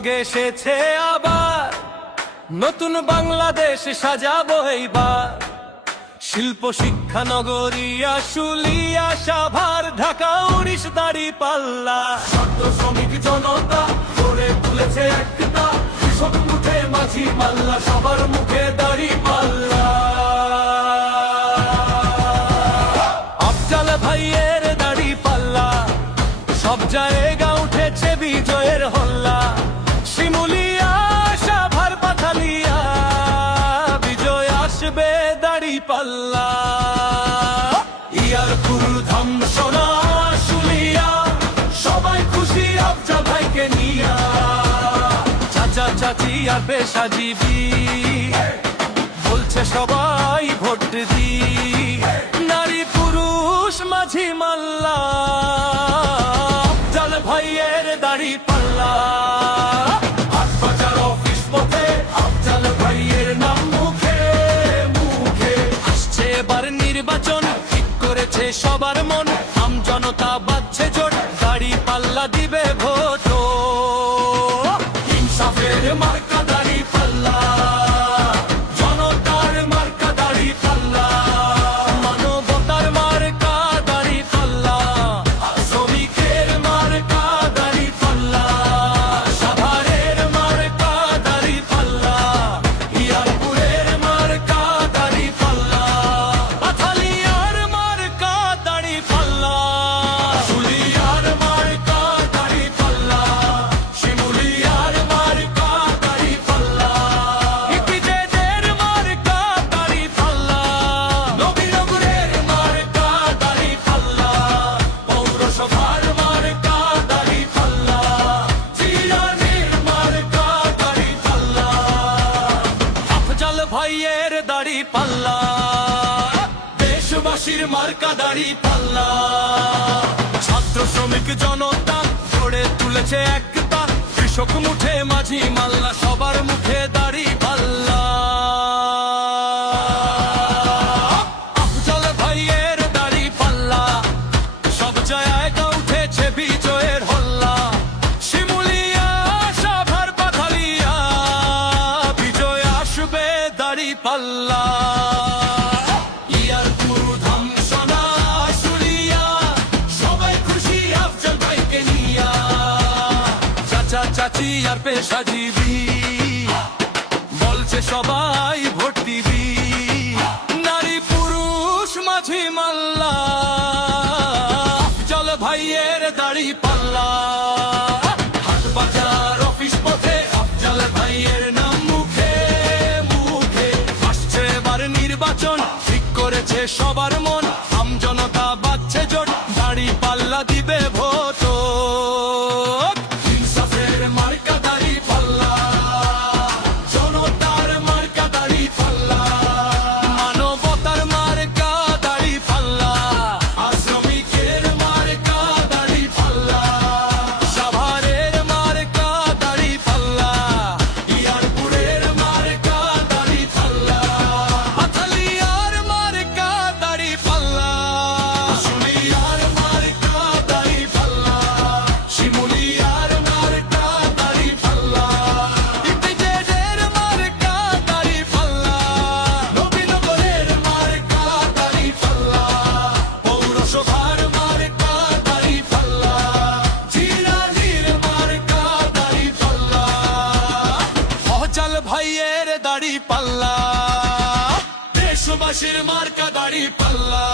সুযোগ এসেছে আবার, নতুন বাংলাদেশ সাজাবো এইবার। শিল্প শিক্ষা নগরী আশুলিয়া সাভার, ঢাকা 19 দাঁড়িপাল্লা। ছাত্র শ্রমিক জনতা গড়ে তুলেছে একটা, কৃষক মুখে মাঝি মাল্লা, সবার মুখে দাঁড়িপাল্লা। আফজাল ভাইয়ের দাঁড়িপাল্লা, সব জায়গা উঠেছে বিজয়ের হল্লা। শিমুলিয়া সাভার পাথালিয়া, বিজয় আসবে দাঁড়িপাল্লা। ইয়ারপুর ধামসোনা আশুলিয়া, সবাই খুশি আফজাল ভাইকে নিয়া। চাচা চাচি আর পেশাজীবী বলছে সবাই ভোট দি। নারী পুরুষ মাঝি মাল্লা, আফজাল ভাইয়ের দাঁড়িপাল্লা। হাট বাজার অফিস পথে আফজাল ভাইয়ের নাম মুখে মুখে। আসছে এবার নির্বাচন, ঠিক করেছে সবার মন। আম জনতা বাজছে জোট, দাঁড়িপাল্লা দিবে ভোট। ইনসাফের মার্কা দাঁড়িপাল্লা, জনতার মার্কা দাঁড়িপাল্লা, মানবতার মার্কা দাঁড়িপাল্লা, শ্রমিকের মার্কা দাঁড়িপাল্লা, সাভারের মার্কা দাঁড়িপাল্লা, ইয়ারপুরের মার্কা দাঁড়িপাল্লা, পাথালিয়ার মার্কা দাঁড়িপাল্লা, আশুলিয়ার মার্কা দাঁড়িপাল্লা, শিমুলিয়ার মার্কা দাঁড়িপাল্লা, ইপিজেডের মার্কা দাঁড়িপাল্লা, নবীনগরের মার্কা দাঁড়িপাল্লা, পৌরসভার মার্কা দাঁড়িপাল্লা, জিরানির মার্কা দাঁড়িপাল্লা, আফজাল ভাইয়ের দাঁড়িপাল্লা, দেশবাসীর মার্কা দাঁড়িপাল্লা। ছাত্র শ্রমিক জনতা গড়ে তুলেছে একটা, কৃষক মুঠে মাঝি মাল্লা, সবার মুখে দাঁড়িপাল্লা। আফজাল ভাইয়ের দাঁড়িপাল্লা, সব জায়গা উঠেছে বিজয়ের হল্লা। শিমুলিয়া সাভার পাথালিয়া, বিজয় আসবে দাঁড়িপাল্লা। ইয়ারপুর ধামসোনা আশুলিয়া, সবাই খুশি আফজাল ভাইকে নিয়া। চাচা চাচি আর পেশাজীবী বলছে সবাই ভোট দিবি। নারী পুরুষ মাঝি মাল্লা, আফজাল ভাইয়ের দাঁড়িপাল্লা। হাট বাজার অফিস পথে আফজাল ভাইয়ের নাম মুখে মুখে। আসছে এবার নির্বাচন, ঠিক করেছে সবার মন। আম জনতা বাজছে জোট, দাঁড়িপাল্লা দিবে ভোট। ইনসাফের মার্কা দাঁড়িপাল্লা, জনতার মার্কা দাঁড়িপাল্লা, মানবতার মার্কা দাঁড়িপাল্লা, আর শ্রমিকের মার্কা দাঁড়িপাল্লা, সাভারের মার্কা দাঁড়িপাল্লা, ইয়ারপুরের মার্কা দাঁড়িপাল্লা, পাথালিয়ার মার্কা দাঁড়িপাল্লা, আশুলিয়ার মার্কা দাঁড়িপাল্লা, শিমুলিয়ার মার্কা দাঁড়িপাল্লা, ইপিজেডের মার্কা দাঁড়িপাল্লা, নবীনগরের মার্কা দাঁড়িপাল্লা, পৌরসভার মার্কা দাঁড়িপাল্লা, জিরানির মার্কা দাঁড়িপাল্লা, আফজাল ভাইয়ের দাঁড়িপাল্লা, দেশবাসীর মার্কা দাঁড়িপাল্লা।